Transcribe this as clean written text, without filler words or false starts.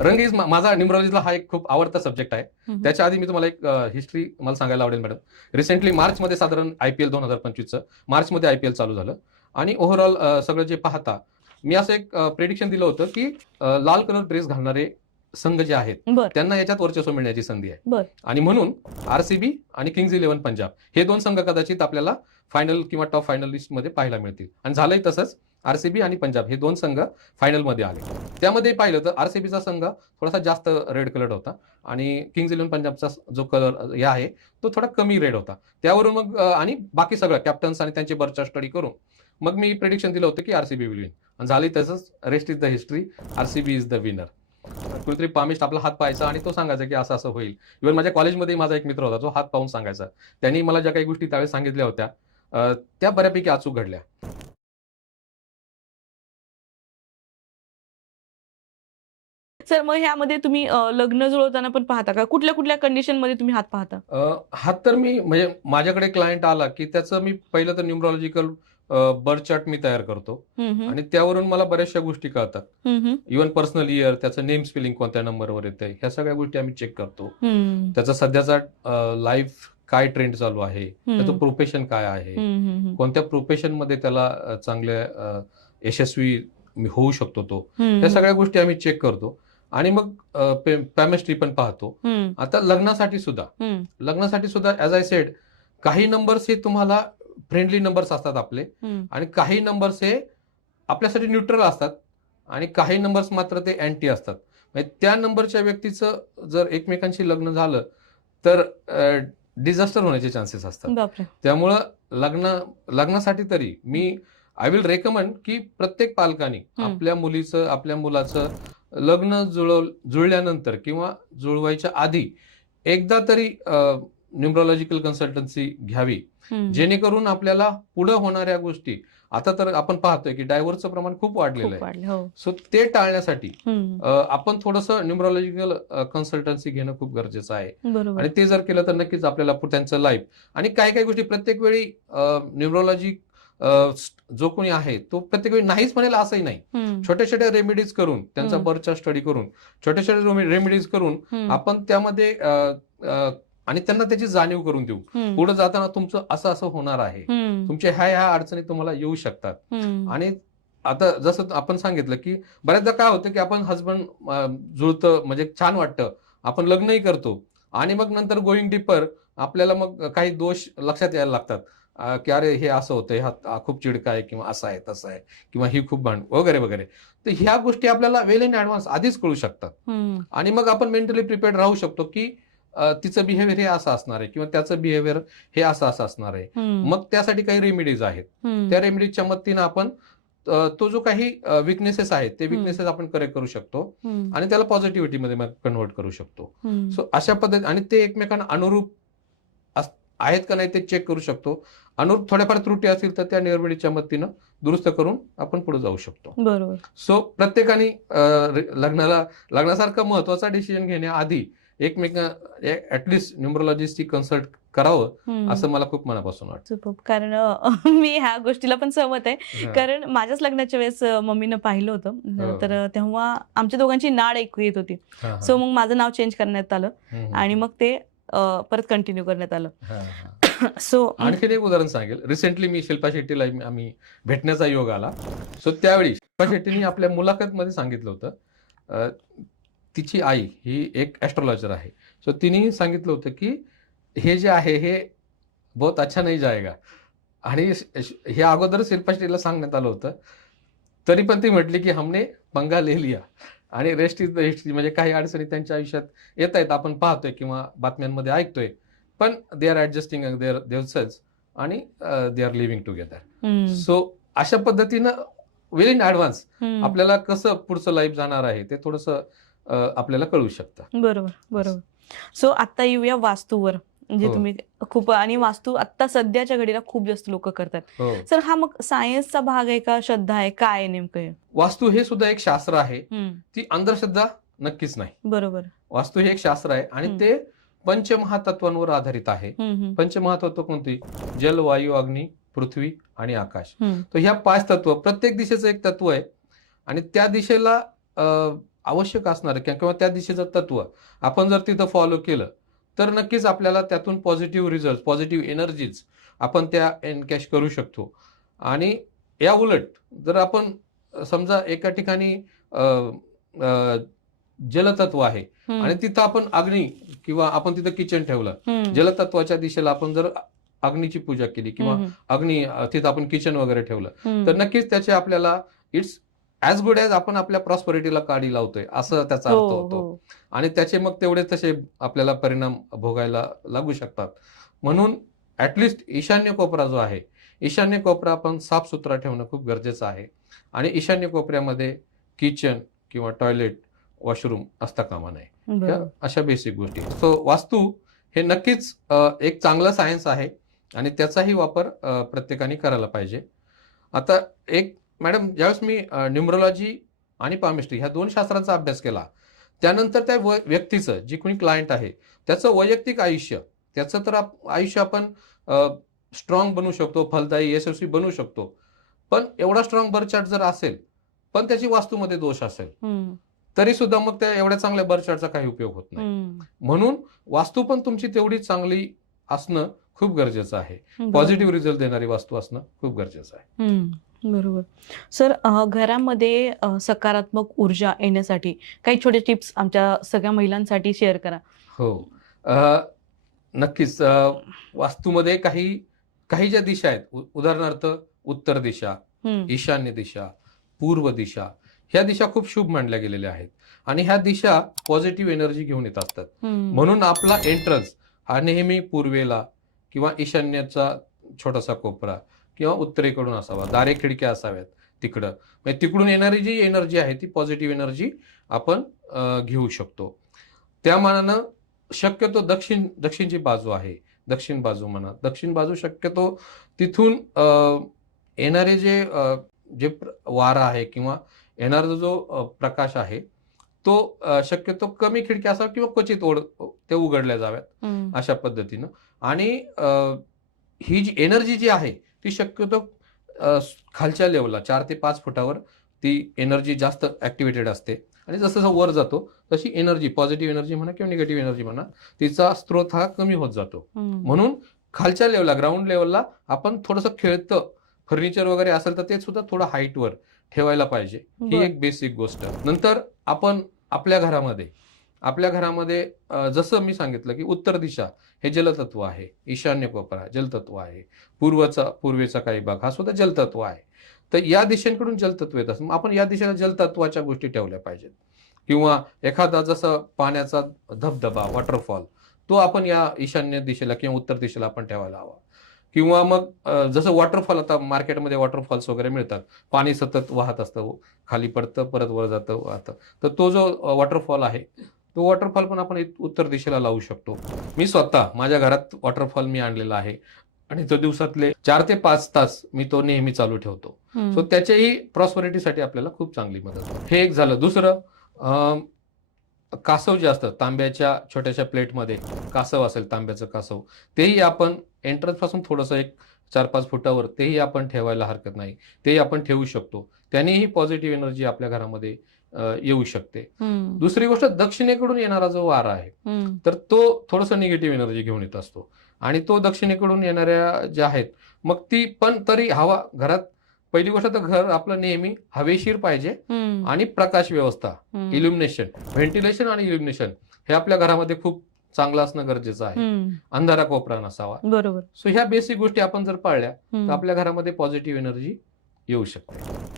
रंग इज माझा न्यूमरॉलॉजीला हा एक खूप आवडता सब्जेक्ट आहे. त्याच्या आधी मी तुम्हाला एक हिस्ट्री मला सांगायला आवडेल मॅडम. रिसेंटली मार्चमध्ये साधारण IPL 2025चं मार्चमध्ये IPL चालू झालं आणि ओव्हरऑल सगळं जे पाहता मी असं एक प्रेडिक्शन दिलं होतं की लाल कलर ड्रेस घालणारे संघ जे आहेत बर त्यांना याच्यात वर्चस्व मिळण्याची संधी आहे. बर आणि म्हणून RCB आणि किंग्ज 11 पंजाब हे दोन संघ कदाचित आपल्याला फायनल किंवा टॉप फायनलिस्ट मध्ये पाहायला मिळतील. आणि झालंय तसंच RCB आणि पंजाब हे दोन संघ फायनलमध्ये आले. त्यामध्ये पाहिलं तर RCBचा संघ थोडासा जास्त रेड कलर होता आणि किंग्ज 11 पंजाबचा जो कलर हे आहे तो थोडा कमी रेड होता. त्यावरून मग आणि बाकी सगळं कॅप्टन्स आणि त्यांचे बर्चा स्टडी करून मग मी प्रेडिक्शन दिलं होतं की RCB विल विन. आणि झाली तसंच. Rest is the history. RCB is the winner. कुठेतरी पामिस्ट आपला हात पाहायचा आणि तो सांगायचा की असं असं होईल. इव्हन माझ्या कॉलेजमध्ये माझा एक मित्र होता जो हात पाहून सांगायचा. त्यांनी मला ज्या काही गोष्टी त्यावेळेस सांगितल्या होत्या त्या बऱ्यापैकी अचूक घडल्या. सर, मग ह्यामध्ये तुम्ही लग्न जुळवताना पण पाहता का? कुठल्या कुठल्या कंडिशन मध्ये तुम्ही हात पाहता? हात तर मी म्हणजे माझ्याकडे क्लायंट आला की त्याचं मी पहिलं तर न्यूमरॉलॉजिकल बर्थ चार्ट मी तयार करतो आणि त्यावरून मला बऱ्याचशा गोष्टी कळतात. इव्हन पर्सनल इयर, त्याचं नेम स्पेलिंग कोणत्या नंबरवर येते, ह्या सगळ्या गोष्टी आम्ही चेक करतो. त्याचा सध्याचा लाईफ काय ट्रेंड चालू आहे, त्याचं प्रोफेशन काय आहे, कोणत्या प्रोफेशन मध्ये त्याला चांगले यशस्वी होऊ शकतो तो, या सगळ्या गोष्टी आम्ही चेक करतो. आणि मग पॅमेस्ट्री पण पाहतो. आता लग्नासाठी सुद्धा ऍज आय सेड काही नंबर्स हे तुम्हाला फ्रेंडली नंबर्स असतात आपले आणि काही नंबर्स हे आपल्यासाठी न्यूट्रल असतात आणि काही नंबर्स मात्र ते अँटी असतात. म्हणजे त्या नंबरच्या व्यक्तीचं जर एकमेकांशी लग्न झालं तर डिझास्टर होण्याचे चान्सेस असतात. बापरे. त्यामुळं लग्नासाठी तरी मी आय विल रेकमेंड की प्रत्येक पालकांनी आपल्या मुलीचं आपल्या मुलाचं लग्न जुळल्यानंतर किंवा जुळवायच्या आधी एकदा तरी न्यूमरॉलॉजिकल कन्सल्टन्सी घ्यावी, जेणेकरून आपल्याला पुढे होणाऱ्या गोष्टी, आता तर आपण पाहतोय की डायव्होर्सचं प्रमाण खूप वाढलेलं आहे. सो ते टाळण्यासाठी आपण थोडंसं न्यूमरॉलॉजिकल कन्सल्टन्सी घेणं खूप गरजेचं आहे. आणि ते जर केलं तर नक्कीच आपल्याला त्यांचं लाईफ आणि काही काही गोष्टी प्रत्येक वेळी न्यूमरॉलॉजी जो कोणी आहे तो प्रत्येक वेळी नाहीच म्हणेल असंही नाही. छोट्या छोट्या रेमेडीज करून त्यांचा बर्थचा स्टडी करून छोट्या छोट्या रेमेडीज करून आपण त्यामध्ये आणि त्यांना त्याची जाणीव करून देऊ. पुढे जाताना तुमचं असं असं होणार आहे, तुमच्या ह्या अडचणी तुम्हाला येऊ शकतात. आणि आता जसं आपण सांगितलं की बऱ्याचदा काय होतं की आपण हसबंड जुळतं म्हणजे छान वाटतं, आपण लग्नही करतो आणि मग नंतर गोईंग डीपर आपल्याला मग काही दोष लक्षात यायला लागतात की अरे हे असं होतं, हा खूप चिडका आहे किंवा असं आहे तसं आहे किंवा ही खूप वगैरे वगैरे. तर ह्या गोष्टी आपल्याला वेल इन ऍडव्हान्स आधीच कळू शकतात आणि मग आपण मेंटली प्रिपेअर्ड राहू शकतो की तिचं बिहेवियर हे असं असणार आहे किंवा त्याचं बिहेवियर हे असं असणार आहे. मग त्यासाठी काही रेमेडीज आहेत. त्या रेमेडीजच्या मदतीनं आपण तो जो काही विकनेसेस आहेत ते विकनेसेस आपण करेक्ट करू शकतो आणि त्याला पॉझिटिव्हिटीमध्ये कन्व्हर्ट करू शकतो. सो अशा पद्धती आणि ते एकमेकांना अनुरूप आहेत का नाही ते चेक करू शकतो. अनुरूप थोड्याफार त्रुटी असतील तर त्या रेमेडीच्या मदतीनं दुरुस्त करून आपण पुढे जाऊ शकतो. बरोबर. सो प्रत्येकाने लग्नासारखं महत्वाचा डिसिजन घेण्याआधी ऍटलिस्ट न्यूमरॉलॉजिस्टची कन्सल्ट करावं असं मला खूप मनापासून वाटतं. कारण मी ह्या गोष्टीला पण सहमत आहे. कारण माझ्याच लग्नाच्या वेळेस मम्मीनं पाहिलं होतं तर तेव्हा आमच्या दोघांची नाळ ऐकू येत होती. सो मग माझं नाव चेंज करण्यात आलं आणि मग ते परत कंटिन्यू करण्यात आलं. सो आणखीन एक उदाहरण सांगेल. रिसेंटली मी शिल्पा शेट्टीला आम्ही भेटण्याचा योग आला. सो त्यावेळी शिल्पा शेट्टीने आपल्या मुलाखत मध्ये सांगितलं होतं तिची आई ही एक ऍस्ट्रोलॉजर आहे. सो तिने सांगितलं होतं की हे जे आहे हे बहुत अच्छा नाही जाएगा आणि हे अगोदर शिल्पा शेट्टीला सांगण्यात आलं होतं. तरी पण ती म्हटली की हमने पंगा ले लिया आणि रेस्ट इज द हिस्ट्री. म्हणजे काही अडचणी त्यांच्या आयुष्यात येत आहेत, आपण पाहतोय किंवा बातम्यांमध्ये ऐकतोय, पण दे आर ऍडजस्टिंग देअरसेल्व्स आणि they are living together. So अशा पद्धतीनं वेल इन ऍडव्हान्स आपल्याला कसं पुढचं लाईफ जाणार आहे ते थोडंसं आपल्याला कळू शकतं. बरोबर. सो आता येऊया वास्तूवर. म्हणजे तुम्ही खूप आणि वास्तू आता सध्याच्या घडीला खूप जास्त लोक करतात. सर, हा मग सायन्सचा भाग आहे का श्रद्धा आहे, काय नेमकं? वास्तू हे सुद्धा एक शास्त्र आहे. ती अंधश्रद्धा नक्कीच नाही. बरोबर. वास्तू हे एक शास्त्र आहे आणि ते पंचमहातत्वांवर आधारित आहे. पंचमहातत्व कोणती? जल, वायू, अग्नी, पृथ्वी आणि आकाश. तर ह्या 5 तत्व, प्रत्येक दिशेचं एक तत्व आहे आणि त्या दिशेला आवश्यक असणार किंवा त्या दिशेचं तत्व आपण जर तिथं फॉलो केलं तर नक्कीच आपल्याला त्यातून पॉझिटिव्ह रिझल्ट, पॉझिटिव्ह एनर्जीज आपण त्या एनकॅश करू शकतो. आणि या उलट जर आपण समजा एका ठिकाणी जलतत्व आहे आणि तिथं आपण अग्नी किंवा आपण तिथं किचन ठेवलं, जलतत्वाच्या दिशेला आपण जर अग्नीची पूजा केली किंवा अग्नी तिथं आपण किचन वगैरे ठेवलं तर नक्कीच त्याचे आपल्याला इट्स ऍज गुड ऍज आपण आपल्या प्रॉस्पेरिटीला काडी लावतोय असं त्याचा अर्थ होतो. आणि त्याचे मग तेवढे तसे आपल्याला परिणाम भोगायला लागू शकतात. म्हणून ऍटलिस्ट ईशान्य कोपरा जो आहे, ईशान्य कोपरा आपण साफसुथरा ठेवणं खूप गरजेचं आहे. आणि ईशान्य कोपऱ्यामध्ये किचन किंवा टॉयलेट, वॉशरूम असता कामा नये, अशा बेसिक गोष्टी. सो वास्तू हे नक्कीच एक चांगलं सायन्स आहे आणि त्याचाही वापर प्रत्येकाने करायला पाहिजे. आता एक मॅडम, ज्यावेळेस मी न्यूमरोलॉजी आणि पामिस्ट्री ह्या 2 शास्त्रांचा अभ्यास केला त्यानंतर त्या व्यक्तीचं, जी कोणी क्लायंट आहे, त्याचं वैयक्तिक आयुष्य, त्याचं तर आयुष्य आपण स्ट्रॉंग बनवू शकतो, फलदायी यशस्वी बनवू शकतो. पण एवढा स्ट्रॉंग बर्थ चार्ट जर असेल पण त्याची वास्तूमध्ये दोष असेल तरी सुद्धा मग त्या एवढ्या चांगल्या बर्थ चार्टचा काही उपयोग होत नाही. म्हणून वास्तू पण तुमची तेवढी चांगली असणं खूप गरजेचं आहे. पॉझिटिव्ह रिझल्ट देणारी वास्तू असणं खूप गरजेचं आहे. बरोबर. सर, घरामध्ये सकारात्मक ऊर्जा येण्यासाठी काही छोटे टिप्स आमच्या सगळ्या महिलांसाठी शेअर करा. हो, नक्कीच. वास्तूमध्ये काही ज्या दिशा आहेत, उदाहरणार्थ उत्तर दिशा, ईशान्य दिशा, पूर्व दिशा, ह्या दिशा खूप शुभ मानल्या गेलेल्या आहेत आणि ह्या दिशा पॉझिटिव्ह एनर्जी घेऊन येत असतात. म्हणून आपला एंट्रन्स हा नेहमी पूर्वेला किंवा ईशान्येचा छोटासा कोपरा किंवा उत्तरेकडून असावा, दारे खिडक्या असाव्यात तिकडं. म्हणजे तिकडून येणारी जी एनर्जी आहे ती पॉझिटिव्ह एनर्जी आपण घेऊ शकतो. त्या मानानं शक्यतो दक्षिणची बाजू आहे, दक्षिण बाजू म्हणा, दक्षिण बाजू शक्यतो तिथून येणारे जे वारा आहे किंवा येणारा जो प्रकाश आहे तो शक्यतो कमी खिडक्या असावा किंवा क्वचित ते उघडल्या जाव्यात अशा पद्धतीनं. आणि ही जी एनर्जी जी आहे ती शक्यतो खालच्या लेवलला 4 ते 5 फुटावर ती एनर्जी जास्त ऍक्टिव्हेटेड असते. आणि जसं जसं वर जातो तशी एनर्जी, पॉझिटिव्ह एनर्जी म्हणा किंवा निगेटिव्ह एनर्जी म्हणा, तिचा स्रोत हा कमी होत जातो. म्हणून खालच्या लेवलला, ग्राउंड लेवलला आपण थोडंसं खेळतं फर्निचर वगैरे असेल तर ते सुद्धा थोडं हाईटवर ठेवायला पाहिजे. ही एक बेसिक गोष्ट. नंतर आपण आपल्या घरामध्ये जसं मी सांगितलं की उत्तर दिशा हे जलतत्व आहे, ईशान्य कोपरा जलतत्व आहे, पूर्वेचा काही भाग हा सुद्धा जलतत्व आहे. तर या दिशेकडून जलतत्व येत असं आपण या दिशेला जलतत्वाच्या गोष्टी ठेवल्या पाहिजेत. किंवा एखादा जसं पाण्याचा धबधबा, वॉटरफॉल, तो आपण या ईशान्य दिशेला किंवा उत्तर दिशेला आपण ठेवायला हवा. किंवा मग जसं वॉटरफॉल, आता मार्केटमध्ये वॉटरफॉल्स वगैरे मिळतात, पाणी सतत वाहत असतं, खाली पडतं परत वर जातं वाहतं. तर तो जो वॉटरफॉल आहे तो वॉटरफॉल पण आपण उत्तर दिशेला लावू शकतो. मी स्वतः माझ्या घरात वॉटरफॉल मी आणलेला आहे आणि तो दिवसातले 4 ते 5 तास मी तो नेहमी चालू ठेवतो. सो त्याच्याही प्रॉस्पेरिटीसाठी आपल्याला खूप चांगली मदत होते. हे एक झालं. दुसरं, कासव जे असतं तांब्याच्या छोट्याशा प्लेटमध्ये कासव असेल, तांब्याचं कासव, तेही आपण एंट्रन्स पासून थोडंसं एक 4-5 फुटावर तेही आपण ठेवायला हरकत नाही, तेही आपण ठेवू शकतो. त्यानेही पॉझिटिव्ह एनर्जी आपल्या घरामध्ये येऊ शकते. दुसरी गोष्ट, दक्षिणेकडून येणारा जो वारा आहे तर तो थोडंसं निगेटिव्ह एनर्जी घेऊन येत असतो आणि तो दक्षिणेकडून येणाऱ्या ज्या आहेत मग ती पण तरी हवा घरात, पहिली गोष्ट तर घर आपलं नेहमी हवेशीर पाहिजे आणि प्रकाश व्यवस्था, इल्युमिनेशन, व्हेंटिलेशन आणि इल्युमिनेशन हे आपल्या घरामध्ये खूप चांगलं असणं गरजेचं आहे. अंधारा कोपरा नसावा. बरोबर. सो ह्या बेसिक गोष्टी आपण जर पाळल्या तर आपल्या घरामध्ये पॉझिटिव्ह एनर्जी येऊ शकते.